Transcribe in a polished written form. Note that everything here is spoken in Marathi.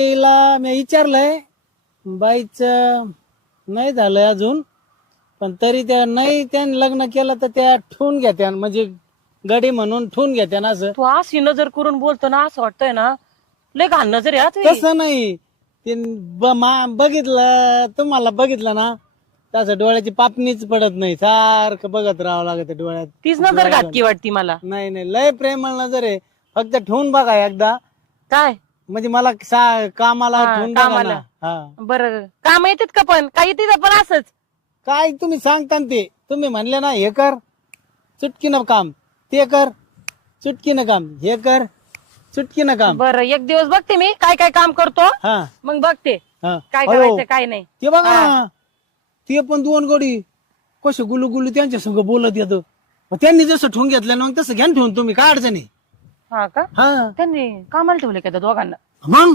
तिला मी विचारलंय, बाईच नाही झालंय अजून, पण तरी त्या नाही त्याने लग्न केलं तर त्या ठेवून घेत्या, म्हणजे गडी म्हणून ठेवून घेत्या ना. असं तू अशी नजर करून बोलतो ना, असं वाटतंय ना लय घाण नजर आहे हा तुझी. तसं नाही. ते बघितलं, तुम्हाला बघितलं ना तसं डोळ्याची पापणीच पडत नाही, सारखं बघत राहावं लागत डोळ्यात. तीच नजर घातकी वाटती मला. नाही नाही, लय प्रेमळ नजर आहे. फक्त ठेवून बघा एकदा, काय म्हणजे मला कामाला हा, ठेवून बघा कामाला. ना. हा, बरं काम येतात का पण काही येतात पण असंच. काय तुम्ही सांगता ना ते, तुम्ही म्हणले ना हे कर चुटकीनं काम, ते कर चुटकीनं काम, हे कर चुटकीनं काम. बरं एक दिवस बघते मी काय काय काम करतो, हा मग बघते हा. काय अयो, करायचं काय नाही. ते बघा ना, ते पण दोन गडी कसे गुलू गुलू त्यांच्या संग बोलत येतो. त्यांनी जसं ठेवून घेतलं ना, मग तसं घ्या ना ठेवून तुम्ही, काय अडचण आहे. हा का हा त्यांनी कामाला ठेवले का त्या दोघांना? मग